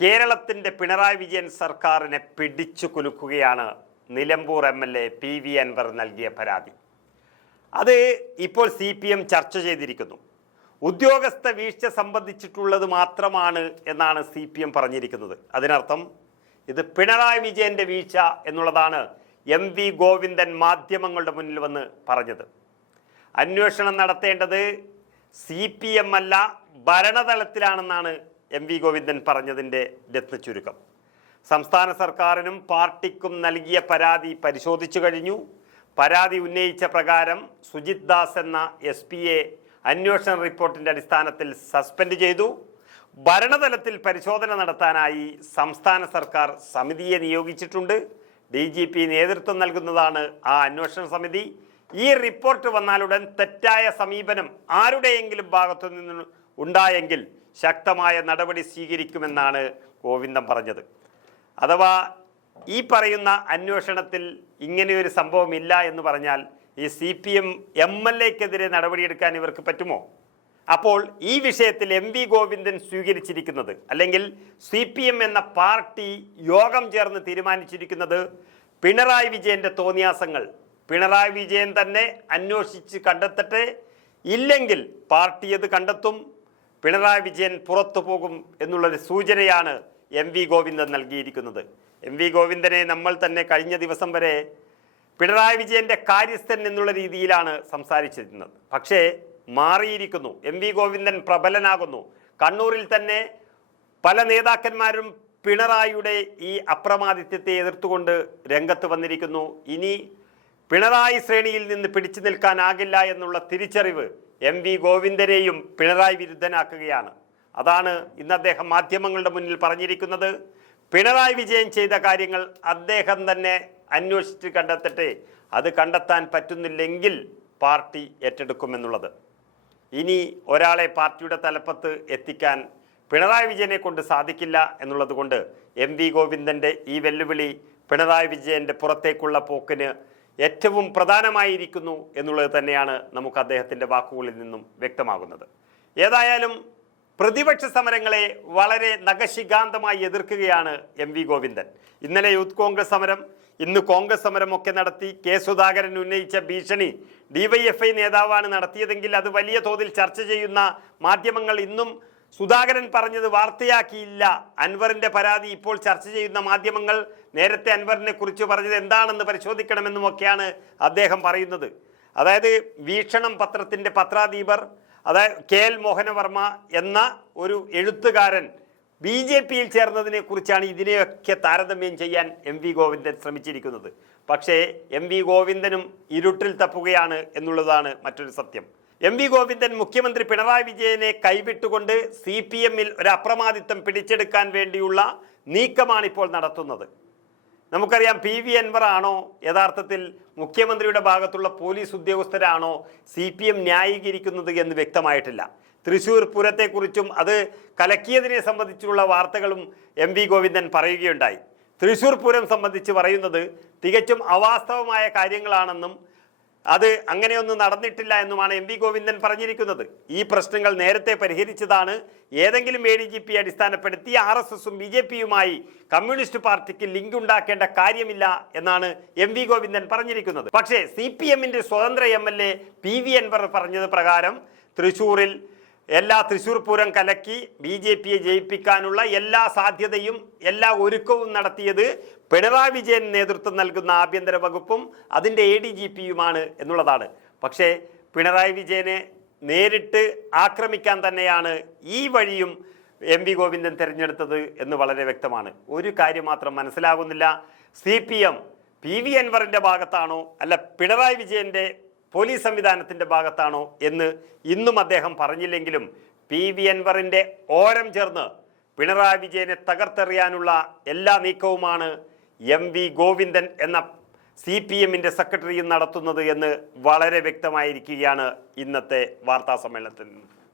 കേരളത്തിന്റെ പിണറായി വിജയൻ സർക്കാരിനെ പിടിച്ചു കുലുക്കുകയാണ് Nilambur M L A P V Anvar നൽകിയ പരാതി. അത് ഇപ്പോൾ സി പി എം ചർച്ച ചെയ്തിരിക്കുന്നു. ഉദ്യോഗസ്ഥ വീഴ്ച സംബന്ധിച്ചിട്ടുള്ളത് മാത്രമാണ് എന്നാണ് സി പി എം പറഞ്ഞിരിക്കുന്നത്. അതിനർത്ഥം ഇത് പിണറായി വിജയന്റെ വീഴ്ച എന്നുള്ളതാണ് എം വി ഗോവിന്ദൻ മാധ്യമങ്ങളുടെ മുന്നിൽ വന്ന് പറഞ്ഞത്. അന്വേഷണം നടത്തേണ്ടത് സി പി എം അല്ല ഭരണതലത്തിലാണെന്നാണ് എം വി ഗോവിന്ദൻ പറഞ്ഞതിന്റെ രത്ന ചുരുക്കം. സംസ്ഥാന സർക്കാരിനും പാർട്ടിക്കും നൽകിയ പരാതി പരിശോധിച്ചു കഴിഞ്ഞു. പരാതി ഉന്നയിച്ച പ്രകാരം സുജിത് ദാസ് എന്ന എസ് പി എ അന്വേഷണ റിപ്പോർട്ടിന്റെ അടിസ്ഥാനത്തിൽ സസ്പെൻഡ് ചെയ്തു. ഭരണതലത്തിൽ പരിശോധന നടത്താനായി സംസ്ഥാന സർക്കാർ സമിതിയെ നിയോഗിച്ചിട്ടുണ്ട്. ഡി ജി പി നേതൃത്വം നൽകുന്നതാണ് ആ അന്വേഷണ സമിതി. ഈ റിപ്പോർട്ട് വന്നാലുടൻ തെറ്റായ സമീപനം ആരുടെയെങ്കിലും ഭാഗത്തു നിന്ന് ഉണ്ടായെങ്കിൽ ശക്തമായ നടപടി സ്വീകരിക്കുമെന്നാണ് ഗോവിന്ദൻ പറഞ്ഞത്. അഥവാ ഈ പറയുന്ന അന്വേഷണത്തിൽ ഇങ്ങനെയൊരു സംഭവമില്ല എന്ന് പറഞ്ഞാൽ ഈ C P M M L എക്കെതിരെ നടപടിയെടുക്കാൻ ഇവർക്ക് പറ്റുമോ? അപ്പോൾ ഈ വിഷയത്തിൽ എം വി ഗോവിന്ദൻ സ്വീകരിച്ചിരിക്കുന്നത് അല്ലെങ്കിൽ സി പി എം എന്ന പാർട്ടി യോഗം ചേർന്ന് തീരുമാനിച്ചിരിക്കുന്നത് പിണറായി വിജയന്റെ തോന്നിയാസങ്ങൾ. പിണറായി വിജയൻ തന്നെ അന്വേഷിച്ച് കണ്ടെത്തട്ടെ? ഇല്ലെങ്കിൽ പാർട്ടി അത് കണ്ടെത്തും? പിണറായി വിജയൻ പുറത്തു പോകും എന്നുള്ളൊരു സൂചനയാണ് എം വി ഗോവിന്ദൻ നൽകിയിരിക്കുന്നത്. എം വി ഗോവിന്ദനെ നമ്മൾ തന്നെ കഴിഞ്ഞ ദിവസം വരെ പിണറായി വിജയന്റെ കാര്യസ്ഥൻ എന്നുള്ള രീതിയിലാണ് സംസാരിച്ചിരുന്നത്. പക്ഷേ മാറിയിരിക്കുന്നു. എം വി ഗോവിന്ദൻ പ്രബലനാകുന്നു. കണ്ണൂരിൽ തന്നെ പല നേതാക്കന്മാരും പിണറായിയുടെ ഈ അപ്രമാദിത്യത്തെ എതിർത്തുകൊണ്ട് രംഗത്ത് വന്നിരിക്കുന്നു. ഇനി പിണറായി ശ്രേണിയിൽ നിന്ന് പിടിച്ചു നിൽക്കാനാകില്ല എന്നുള്ള തിരിച്ചറിവ് എം വി ഗോവിന്ദനെയും പിണറായി വിരുദ്ധനാക്കുകയാണ്. അതാണ് ഇന്ന് അദ്ദേഹം മാധ്യമങ്ങളുടെ മുന്നിൽ പറഞ്ഞിരിക്കുന്നത്. പിണറായി വിജയൻ ചെയ്ത കാര്യങ്ങൾ അദ്ദേഹം തന്നെ അന്വേഷിച്ച് കണ്ടെത്തട്ടെ. അത് കണ്ടെത്താൻ പറ്റുന്നില്ലെങ്കിൽ പാർട്ടി ഏറ്റെടുക്കുമെന്നുള്ളത്. ഇനി ഒരാളെ പാർട്ടിയുടെ തലപ്പത്ത് എത്തിക്കാൻ പിണറായി വിജയനെ കൊണ്ട് സാധിക്കില്ല എന്നുള്ളത് കൊണ്ട് എം വി ഗോവിന്ദന്റെ ഈ വെല്ലുവിളി പിണറായി വിജയന്റെ പുറത്തേക്കുള്ള പോക്കിന് ഏറ്റവും പ്രധാനമായിരിക്കുന്നു എന്നുള്ളത് തന്നെയാണ് നമുക്ക് അദ്ദേഹത്തിന്റെ വാക്കുകളിൽ നിന്നും വ്യക്തമാകുന്നത്. ഏതായാലും പ്രതിപക്ഷ സമരങ്ങളെ വളരെ നഖശികാന്തമായി എതിർക്കുകയാണ് എം വി ഗോവിന്ദൻ. ഇന്നലെ യൂത്ത് കോൺഗ്രസ് സമരം ഇന്ന് കോൺഗ്രസ് സമരമൊക്കെ നടത്തി കെ സുധാകരൻ ഉന്നയിച്ച ഭീഷണി ഡിവൈഎഫ്ഐ നേതാവാണ് നടത്തിയതെങ്കിൽ അത് വലിയ തോതിൽ ചർച്ച ചെയ്യുന്ന മാധ്യമങ്ങൾ ഇന്നും സുധാകരൻ പറഞ്ഞത് വാർത്തയാക്കിയില്ല. അൻവറിന്റെ പരാതി ഇപ്പോൾ ചർച്ച ചെയ്യുന്ന മാധ്യമങ്ങൾ നേരത്തെ അൻവറിനെ കുറിച്ച് പറഞ്ഞത് എന്താണെന്ന് പരിശോധിക്കണമെന്നുമൊക്കെയാണ് അദ്ദേഹം പറയുന്നത്. അതായത് വീക്ഷണം പത്രത്തിന്റെ പത്രാധീപർ അതായത് കെ എൽ മോഹനവർമ്മ എന്ന ഒരു എഴുത്തുകാരൻ ബി ജെ പിയിൽ ചേർന്നതിനെ കുറിച്ചാണ് ഇതിനെയൊക്കെ താരതമ്യം ചെയ്യാൻ എം വി ഗോവിന്ദൻ ശ്രമിച്ചിരിക്കുന്നത്. പക്ഷേ എം വി ഗോവിന്ദനും ഇരുട്ടിൽ തപ്പുകയാണ് എന്നുള്ളതാണ് മറ്റൊരു സത്യം. എം വി ഗോവിന്ദൻ മുഖ്യമന്ത്രി പിണറായി വിജയനെ കൈവിട്ടുകൊണ്ട് സി പി എമ്മിൽ ഒരു അപ്രമാദിത്വം പിടിച്ചെടുക്കാൻ വേണ്ടിയുള്ള നീക്കമാണ് ഇപ്പോൾ നടത്തുന്നത്. നമുക്കറിയാം പി വി അൻവർ ആണോ യഥാർത്ഥത്തിൽ മുഖ്യമന്ത്രിയുടെ ഭാഗത്തുള്ള പോലീസ് ഉദ്യോഗസ്ഥരാണോ സി പി എം ന്യായീകരിക്കുന്നത് എന്ന് വ്യക്തമായിട്ടില്ല. തൃശൂർ പൂരത്തെക്കുറിച്ചും അത് കലക്കിയതിനെ സംബന്ധിച്ചുള്ള വാർത്തകളും എം വി ഗോവിന്ദൻ പറയുകയുണ്ടായി. തൃശൂർ പൂരം സംബന്ധിച്ച് പറയുന്നത് തികച്ചും അവാസ്തവമായ കാര്യങ്ങളാണെന്നും അത് അങ്ങനെയൊന്നും നടന്നിട്ടില്ല എന്നുമാണ് എം വി ഗോവിന്ദൻ പറഞ്ഞിരിക്കുന്നത്. ഈ പ്രശ്നങ്ങൾ നേരത്തെ പരിഹരിച്ചതാണ്. ഏതെങ്കിലും എ ഡി ജി പി അടിസ്ഥാനപ്പെടുത്തി ആർ എസ് എസും ബി ജെ പിയുമായി കമ്മ്യൂണിസ്റ്റ് പാർട്ടിക്ക് ലിങ്ക് ഉണ്ടാക്കേണ്ട കാര്യമില്ല എന്നാണ് എം വി ഗോവിന്ദൻ പറഞ്ഞിരിക്കുന്നത്. പക്ഷേ സി പി എമ്മിന്റെ സ്വതന്ത്ര M L A P V Anvar പറഞ്ഞത് പ്രകാരം തൃശൂരിൽ എല്ലാ തൃശ്ശൂർ പൂരം കലക്കി ബി ജെ പിയെ ജയിപ്പിക്കാനുള്ള എല്ലാ സാധ്യതയും എല്ലാ ഒരുക്കവും നടത്തിയത് പിണറായി വിജയൻ നേതൃത്വം നൽകുന്ന ആഭ്യന്തര വകുപ്പും അതിന്റെ എ ഡി ജി പിയുമാണ് എന്നുള്ളതാണ്. പക്ഷേ പിണറായി വിജയനെ നേരിട്ട് ആക്രമിക്കാൻ തന്നെയാണ് ഈ വഴിയും എം വി ഗോവിന്ദൻ തിരഞ്ഞെടുത്തത് എന്ന് വളരെ വ്യക്തമാണ്. ഒരു കാര്യം മാത്രം മനസ്സിലാകുന്നില്ല. C P M P V അൻവറിന്റെ ഭാഗത്താണോ? അല്ല പിണറായി വിജയന്റെ പോലീസ് സംവിധാനത്തിന്റെ ഭാഗത്താണോ എന്ന് ഇന്നും അദ്ദേഹം പറഞ്ഞില്ലെങ്കിലും പി വി അൻവറിന്റെ ഓരം ചേർന്ന് പിണറായി വിജയനെ തകർത്തെറിയാനുള്ള എല്ലാ നീക്കവുമാണ് എം വി ഗോവിന്ദൻ എന്ന സി പി എമ്മിന്റെ സെക്രട്ടറിയും നടത്തുന്നത് എന്ന് വളരെ വ്യക്തമായിരിക്കുകയാണ് ഇന്നത്തെ വാർത്താ സമ്മേളനത്തിൽ നിന്ന്.